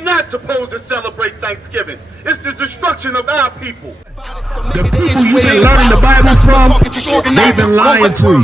We're not supposed to celebrate Thanksgiving. It's the destruction of our people. The people you've been learning the Bible from, they've been lying to you.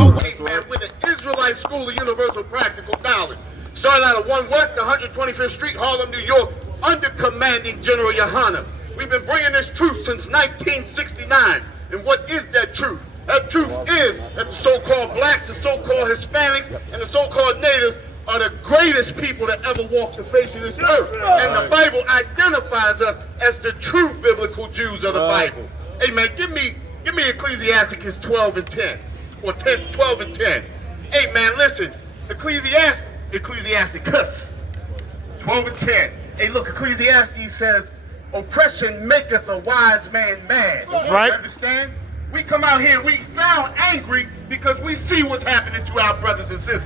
Man, with the Israelite School of Universal Practical Knowledge, starting out of 1 West, 125th Street, Harlem, New York, under commanding General Yohana. We've been bringing this truth since 1969. And what is that truth? That truth is that the so-called blacks, the so-called Hispanics, and the so-called natives are the greatest people that ever walked the face of this earth. And the Bible identifies us as the true biblical Jews of the Bible. Hey man, give me Ecclesiasticus 12 and 10. Or 12 and 10. Hey man, listen, Ecclesiasticus 12 and 10. Hey look, Ecclesiastes says, oppression maketh a wise man mad. Right. You understand? We come out here and we sound angry because we see what's happening to our brothers and sisters.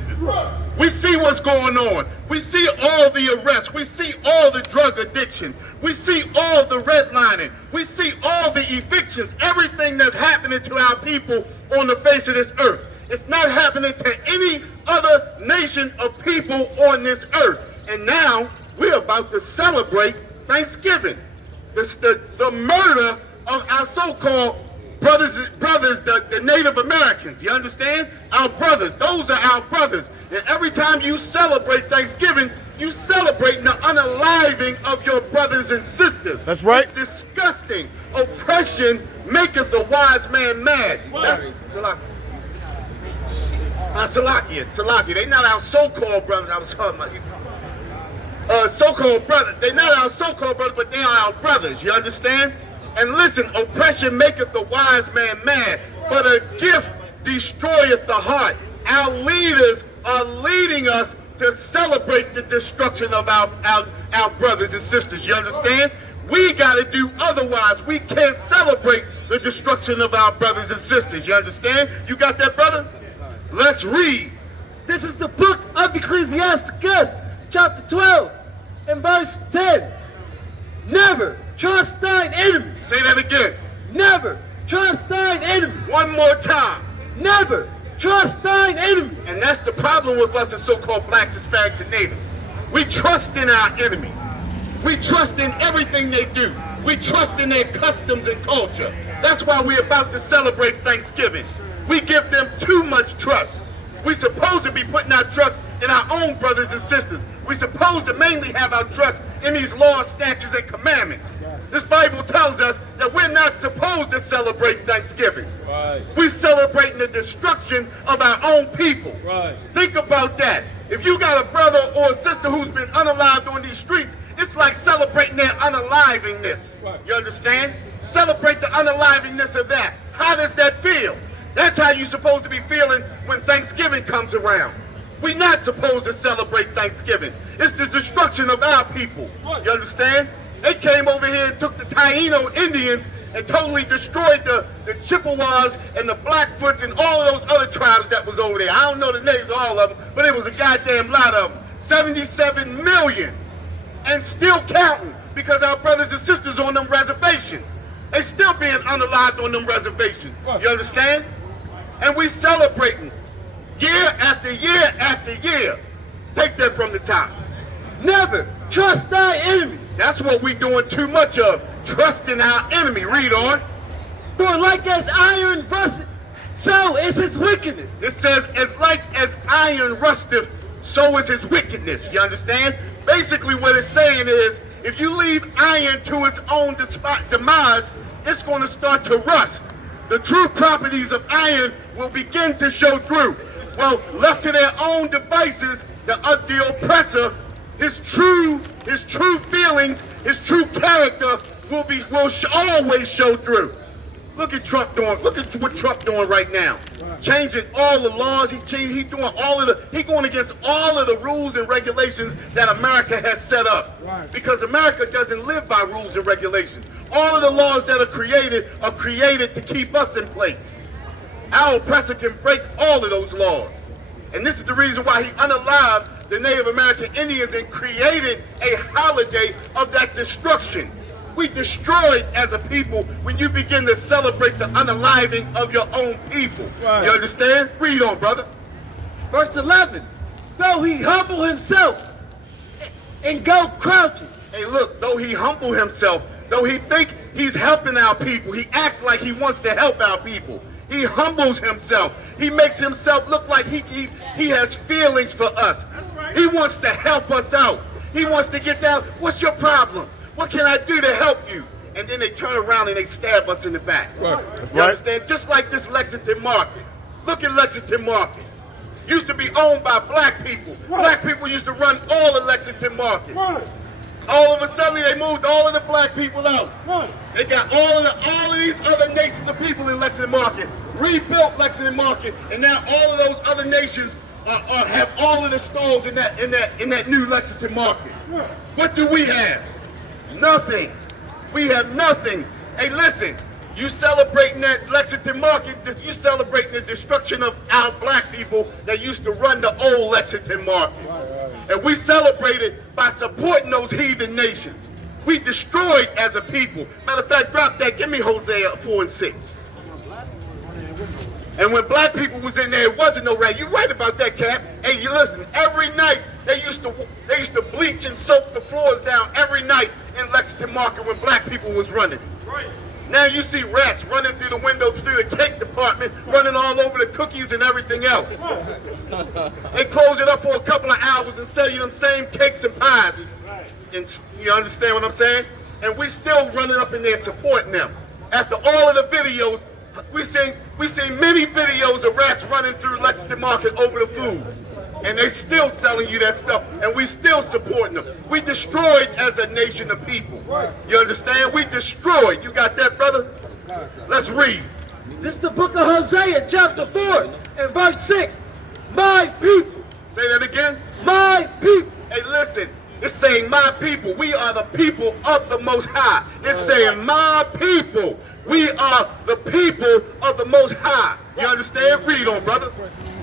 We see what's going on. We see all the arrests. We see all the drug addiction. We see all the redlining. We see all the evictions. Everything that's happening to our people on the face of this earth. It's not happening to any other nation of people on this earth. And now we're about to celebrate Thanksgiving. The murder of our so-called brothers, the Native Americans. You understand? Our brothers. Those are our brothers. And every time you celebrate Thanksgiving, you celebrate the unaliving of your brothers and sisters. That's right. It's disgusting. Oppression maketh the wise man mad. That's Salakia. They not our so-called brothers. I was talking about you. So-called brothers. They're not our so-called brothers, but they are our brothers. You understand? And listen, oppression maketh the wise man mad, but a gift destroyeth the heart. Our leaders are leading us to celebrate the destruction of our brothers and sisters. You understand? We got to do otherwise. We can't celebrate the destruction of our brothers and sisters. You understand? You got that, brother? Let's read. This is the book of Ecclesiasticus, chapter 12, and verse 10. Never trust thine enemy. Say that again. Never trust thine enemy. One more time. Never trust thine enemy. And that's the problem with us as so-called blacks, Hispanics, and natives. We trust in our enemy. We trust in everything they do. We trust in their customs and culture. That's why we're about to celebrate Thanksgiving. We give them too much trust. We're supposed to be putting our trust in our own brothers and sisters. We're supposed to mainly have our trust in these laws, statutes, and commandments. This Bible tells us that we're not supposed to celebrate Thanksgiving. Right. We're celebrating the destruction of our own people. Right. Think about that. If you got a brother or a sister who's been unalived on these streets, it's like celebrating their unalivingness. Right. You understand? Celebrate the unalivingness of that. How does that feel? That's how you're supposed to be feeling when Thanksgiving comes around. We're not supposed to celebrate Thanksgiving. It's the destruction of our people. You understand? They came over here and took the Taino Indians and totally destroyed the Chippewas and the Blackfoots and all of those other tribes that was over there. I don't know the names of all of them, but it was a goddamn lot of them. 77 million. And still counting because our brothers and sisters on them reservations. They still being unalived on them reservations. You understand? And we celebrating year after year after year. Take that from the top. Never trust thy enemy. That's what we doing too much of. Trusting our enemy. Read on. For like as iron rusteth, so is his wickedness. It says, as like as iron rusteth, so is his wickedness. You understand? Basically what it's saying is, if you leave iron to its own demise, it's going to start to rust. The true properties of iron will begin to show through. Well, left to their own devices, the oppressor, his true feelings, his true character will always show through. Look at Trump doing. Look at what Trump doing right now. Changing all the laws. He's doing he's going against all of the rules and regulations that America has set up. Because America doesn't live by rules and regulations. All of the laws that are created to keep us in place. Our oppressor can break all of those laws. And this is the reason why he unalived the Native American Indians and created a holiday of that destruction. We destroyed as a people when you begin to celebrate the unaliving of your own people. Right. You understand? Read on, brother. Verse 11. Though he humble himself and go crouching. Hey, look, though he humble himself, though he think he's helping our people, he acts like he wants to help our people. He humbles himself. He makes himself look like he has feelings for us. He wants to help us out. He wants to get down. What's your problem? What can I do to help you? And then they turn around and they stab us in the back. Right. You understand? Just like this Lexington Market. Look at Lexington Market. Used to be owned by black people. Black people used to run all of Lexington Market. All of a sudden, they moved all of the black people out. They got all of these other nations of people in Lexington Market, rebuilt Lexington Market, and now all of those other nations have all of the stores in that new Lexington Market. What do we have? Nothing. We have nothing. Hey, listen. You celebrating that Lexington Market, you celebrating the destruction of our black people that used to run the old Lexington Market. And we celebrated by supporting those heathen nations. We destroyed as a people. Matter of fact, drop that, give me Hosea 4 and 6. And when black people was in there, it wasn't no rag. You're right about that, Cap. Hey, you listen, every night they used to bleach and soak the floors down every night in Lexington Market when black people was running. Right. Now you see rats running through the windows through the cake department, running all over the cookies and everything else. They close it up for a couple of hours and sell you them same cakes and pies. And you understand what I'm saying? And we still running up in there supporting them. After all of the videos, we seen many videos of rats running through Lexington Market over the food. And they still selling you that stuff, and we still supporting them. We destroyed as a nation of people. You understand? We destroyed. You got that, brother? Let's read. This is the book of Hosea, chapter 4, and verse 6. My people. Say that again. My people. Hey, listen. It's saying my people. We are the people of the Most High. It's saying my people. We are the people of the Most High. You understand? Read on, brother.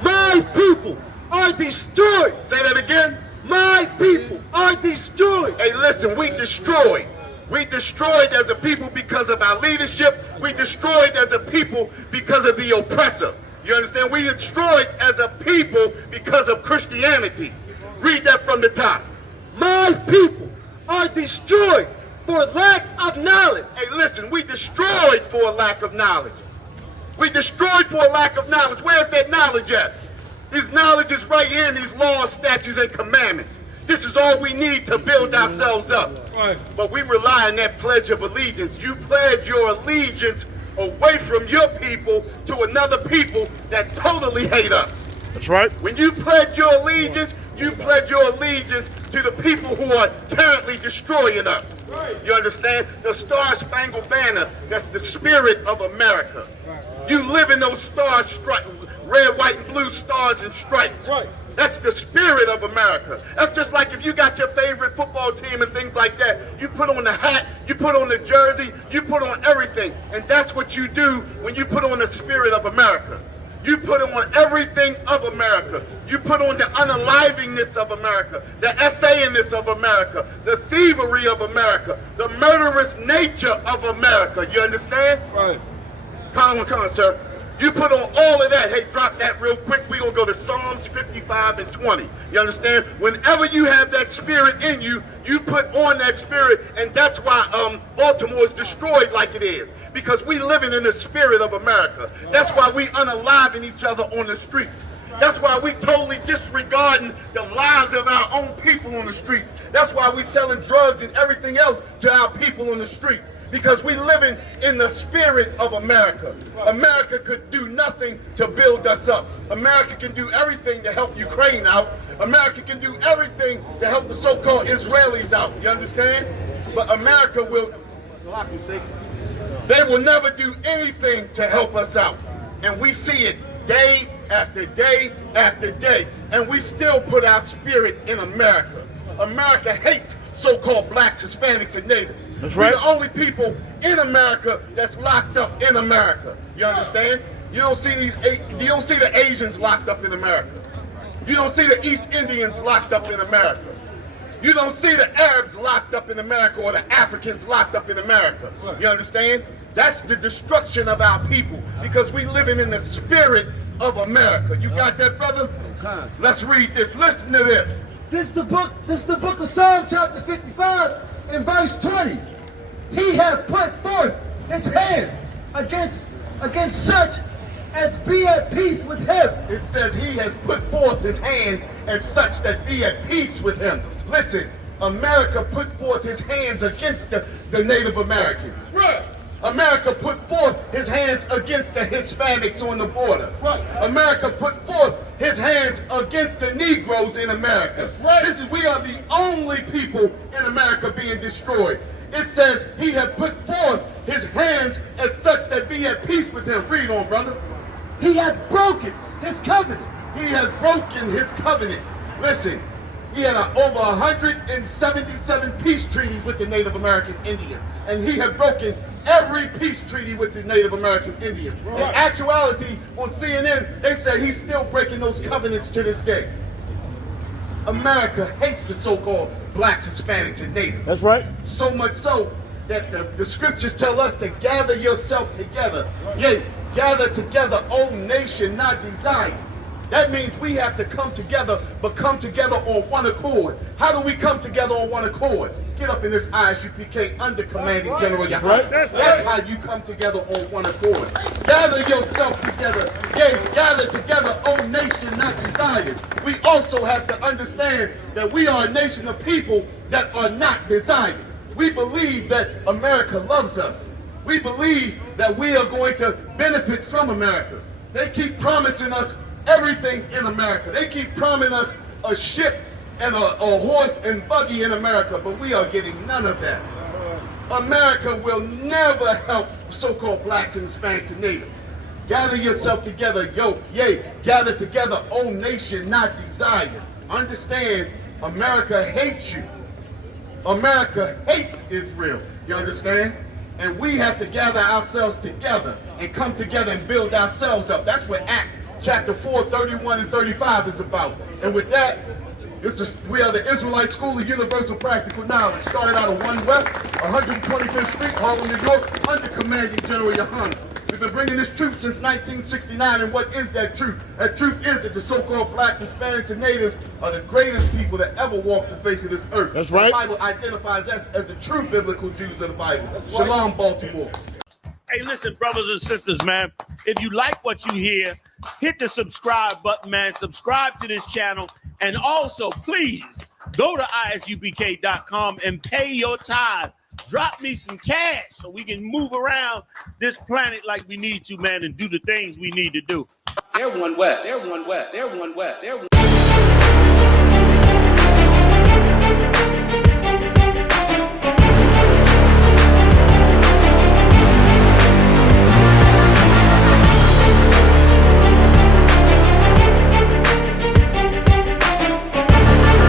My people are destroyed. Say that again. My people are destroyed. Hey, listen, we destroyed. We destroyed as a people because of our leadership. We destroyed as a people because of the oppressor. You understand? We destroyed as a people because of Christianity. Read that from the top. My people are destroyed for lack of knowledge. Hey, listen, we destroyed for a lack of knowledge. We destroyed for a lack of knowledge. Where's that knowledge at? This knowledge is right here in these laws, statutes, and commandments. This is all we need to build ourselves up. Right. But we rely on that pledge of allegiance. You pledge your allegiance away from your people to another people that totally hate us. That's right. When you pledge your allegiance, you pledge your allegiance to the people who are currently destroying us. Right. You understand? The Star-Spangled Banner, that's the spirit of America. Right. You live in those stars, red, white, and blue stars and stripes. Right. That's the spirit of America. That's just like if you got your favorite football team and things like that. You put on the hat, you put on the jersey, you put on everything. And that's what you do when you put on the spirit of America. You put on everything of America. You put on the unalivingness of America, the SAness of America, the thievery of America, the murderous nature of America. You understand? Right. Come on, sir. You put on all of that. Hey, drop that real quick. We're going to go to Psalms 55 and 20. You understand? Whenever you have that spirit in you, you put on that spirit, and that's why Baltimore is destroyed like it is. Because we living in the spirit of America. That's why we unaliving each other on the streets. That's why we totally disregarding the lives of our own people on the street. That's why we selling drugs and everything else to our people on the street. Because we living in the spirit of America. America could do nothing to build us up. America can do everything to help Ukraine out. America can do everything to help the so-called Israelis out. You understand? But America will, they will never do anything to help us out. And we see it day after day after day. And we still put our spirit in America. America hates so-called blacks, Hispanics, and natives. That's right. We're the only people in America that's locked up in America. You understand? You don't see you don't see the Asians locked up in America. You don't see the East Indians locked up in America. You don't see the Arabs locked up in America or the Africans locked up in America. You understand? That's the destruction of our people because we living in the spirit of America. You got that, brother? Let's read this. Listen to this. This is the book of Psalm chapter 55 and verse 20. He hath put forth his hands against such as be at peace with him. It says he has put forth his hand as such that be at peace with him. Listen, America put forth his hands against the Native Americans. Right. America put forth his hands against the Hispanics on the border. Right. America put forth his hands against the Negroes in America. That's right. We are the only people in America being destroyed. It says he had put forth his hands as such that be at peace with him. Read on, brother. He hath broken his covenant. He has broken his covenant. Listen, he had over 177 peace treaties with the Native American Indians. And he had broken every peace treaty with the Native American Indians. Right. In actuality, on CNN, they say he's still breaking those covenants to this day. America hates the so-called blacks, Hispanics, and Natives. That's right. So much so that the scriptures tell us to gather yourself together. Yea, gather together, O nation, not desire. That means we have to come together, but come together on one accord. How do we come together on one accord? Get up in this ISUPK under Commanding General Yohana. That's how you come together on one accord. Gather yourself together. Yea, gather together, O nation, not desired. We also have to understand that we are a nation of people that are not desired. We believe that America loves us. We believe that we are going to benefit from America. They keep promising us everything in America. They keep promising us a ship and a horse and buggy in America, but we are getting none of that. America will never help so-called blacks and Hispanics and Natives. Gather yourself together, gather together, O nation, not desired. Understand, America hates you. America hates Israel. You understand? And we have to gather ourselves together and come together and build ourselves up. That's what Acts chapter 4, 31 and 35 is about. And with that, we are the Israelite School of Universal Practical Knowledge. Started out of 1 West, 125th Street, Harlem, New York, under Commanding General Yohana. We've been bringing this truth since 1969, and what is that truth? That truth is that the so-called blacks, Hispanics, and Natives are the greatest people that ever walked the face of this earth. That's right. The Bible identifies us as the true biblical Jews of the Bible. Shalom, Baltimore. Hey, listen, brothers and sisters, man. If you like what you hear, hit the subscribe button, man. Subscribe to this channel. And also, please, go to ISUPK.com and pay your tithe. Drop me some cash so we can move around this planet like we need to, man, and do the things we need to do. They're one West. They're one West. They're one West. They're one